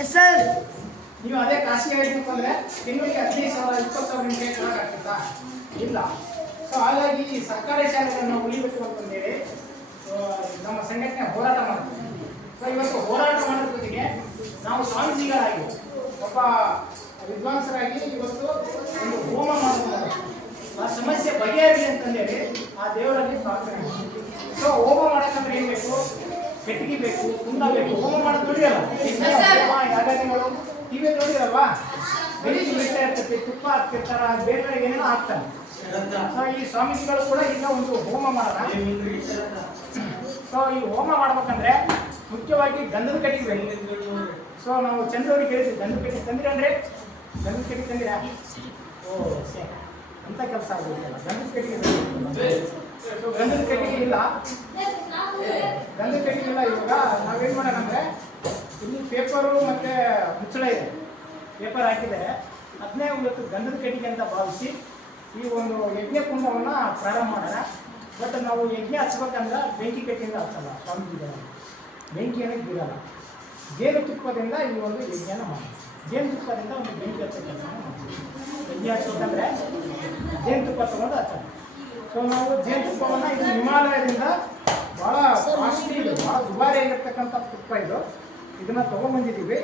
Yes sir. ನೀವು ಅದೇ ಖಾಸಗಿ ಆಗಿರ್ತಂದ್ರೆ ತಿಂಗಳಿಗೆ 15,000 20,000 ನಿಮಗೆ ಕೊಡೋಕ್ಕಾಗ್ತದಾ? ಇಲ್ಲ. ಸೊ ಹಾಗಾಗಿ ಈ ಸರ್ಕಾರಿ ಶಾಲೆಗಳನ್ನು ಉಳಿಬೇಕು ಅಂತಂದೇಳಿ ನಮ್ಮ ಸಂಘಟನೆ ಹೋರಾಟ ಮಾಡ್ತೀವಿ. ಸೊ ಇವತ್ತು ಹೋರಾಟ ಮಾಡೋದ್ರ ಜೊತೆಗೆ ನಾವು ಸ್ವಾಮೀಜಿಗಳಾಗಿ ಒಬ್ಬ ವಿದ್ವಾಂಸರಾಗಿ ಇವತ್ತು ಒಂದು ಹೋಮ ಮಾಡೋದು, ಆ ಸಮಸ್ಯೆ ಬಗೆಹರಲಿ ಅಂತಂದೇಳಿ ಆ ದೇವರಲ್ಲಿ ಪ್ರಾರ್ಥನೆ ಮಾಡ್ತೀವಿ. ಸೊ ಹೋಮ ಮಾಡಕ್ಕಂದ್ರೆ ಏನ್ ಬೇಕು? ಪೆಟ್ಟಿಗೆ ಬೇಕು, ಕುಂಡ ಬೇಕು. ಹೋಮ ಮಾಡೋದು ನೋಡಿರಲ್ಲ, ಯಾಗಗಳು ಇವೇ ನೋಡಿರಲ್ವಾ? ಬೆಳಿಗ್ಗೆ ಬಿಡ್ತಾ ಇರ್ತೈತಿ, ತುಪ್ಪ ಹಾಕ್ತಿರ್ತಾರ, ಬೇರೆ ಏನೇನೋ ಹಾಕ್ತಾರೆ. ಸೊ ಈ ಸ್ವಾಮೀಜಿಗಳು ಕೂಡ ಈಗ ಒಂದು ಹೋಮ ಮಾಡೋಣ. ಸೊ ಈ ಹೋಮ ಮಾಡ್ಬೇಕಂದ್ರೆ ಮುಖ್ಯವಾಗಿ ಗಂಧದ ಕಟ್ಟಿಗೆ ಬೇಕು. ಸೊ ನಾವು ಚಂದ್ರವ್ರಿಗೆ ಹೇಳಿದ್ವಿ, ಗಂಧದ ಕಟ್ಟಿಗೆ ತಂದಿರ ಅಂದ್ರೆ ಗಂಧದ ಕಟ್ಟಿಗೆ ತಂದಿರಾ? ಓ ಅಂತ ಕೆಲಸ ಆಗೋದಿಲ್ಲ. ಗಂಧದ ಕಟ್ಟಿಗೆ ಸೊ ಗಂಧದ ಕಟ್ಟಿಗೆ ಇಲ್ಲ, ಗಂಧದ ಕಟ್ಟಿಗೆ ಇಲ್ಲ. ಇವಾಗ ನಾವೇನ್ ಮಾಡೋಣ ಅಂದ್ರೆ ಇಲ್ಲಿ ಪೇಪರು ಮತ್ತೆ ಮುಚ್ಚಳ ಇದೆ, ಪೇಪರ್ ಹಾಕಿದರೆ ಅದನ್ನೇ ಇವತ್ತು ಗಂಧದ ಕಟ್ಟಿಗೆ ಅಂತ ಭಾವಿಸಿ ಈ ಒಂದು ಯಜ್ಞ ಕುಂಡವನ್ನು ಪ್ರಾರಂಭ ಮಾಡೋಣ. ಬಟ್ ನಾವು ಯಜ್ಞ ಹಚ್ಬೇಕಂದ್ರೆ ಬೆಂಕಿ ಕಟ್ಟಿಯಿಂದ ಹಚ್ಚಲ್ಲ ಸ್ವಾಮೀಜಿಗಳು, ಬೆಂಕಿಯನ್ನು ಬಿಡಲ್ಲ. ಜೇನುತುಪ್ಪದಿಂದ ಈ ಒಂದು ಯಜ್ಞನ ಮಾಡೋಣ. ಜೇನುತುಪ್ಪದಿಂದ ಒಂದು ಬೆಂಕಿ ಹಚ್ಚೋ ಕೆಲಸ ಮಾಡ್ತೀವಿ. ಯಜ್ಞ ಹಚ್ಬೇಕಂದ್ರೆ ಜೇನುತುಪ್ಪ ತೊಗೊಂಡು ಹಚ್ಚೋಣ. ಸೊ ನಾವು ಜೇನುತುಪ್ಪವನ್ನು ಇದು ಹಿಮಾಲಯದಿಂದ ಭಾಳ ಕಾಸ್ಟ್ಲಿ ಇದೆ, ಭಾಳ ದುಬಾರಿ ಆಗಿರ್ತಕ್ಕಂಥ ತುಪ್ಪ ಇದು. ಇದನ್ನು ತೊಗೊಂಡ್ಬಂದಿದ್ದೀವಿ.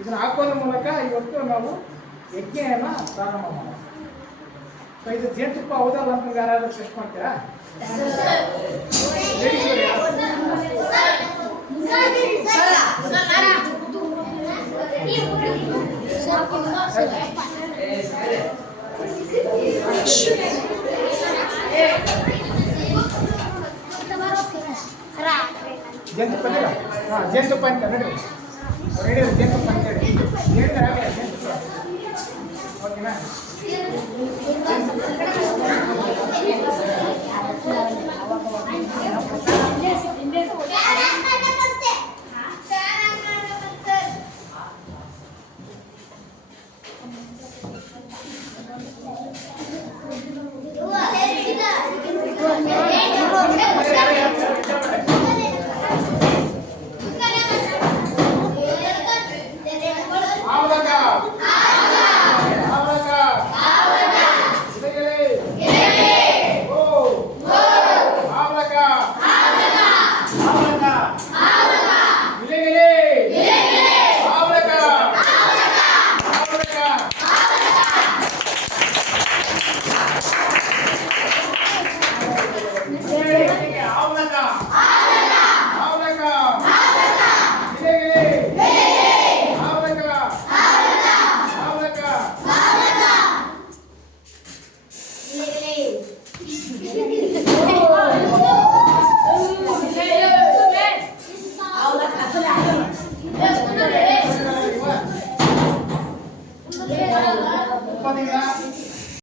ಇದನ್ನು ಹಾಕೋದ್ರ ಮೂಲಕ ಇವತ್ತು ನಾವು ಯಜ್ಞೆಯನ್ನು ಪ್ರಾರಂಭ ಮಾಡೋಣ. ಸೊ ಇದು ಜೇನುತುಪ್ಪ ಹೌದಲ್ಲ ಅಂತ ಯಾರಾದ್ರೂ ಟೆಸ್ಟ್ ಮಾಡ್ತೀರಾ? ಜೇನುತುಪ್ಪ ಇದೀರಾ? ಹಾಂ, ಜೇನುತುಪ್ಪ ಅಂತ ನೋಡಿ, ರೆಡಿ ಜೇನುತುಪ್ಪ ಅಂತೇಳಿ ಹೇಳಿದ್ರೆ ಆಗಲ್ಲ ಜೇನುತುಪ್ಪ. ಓಕೆನಾ?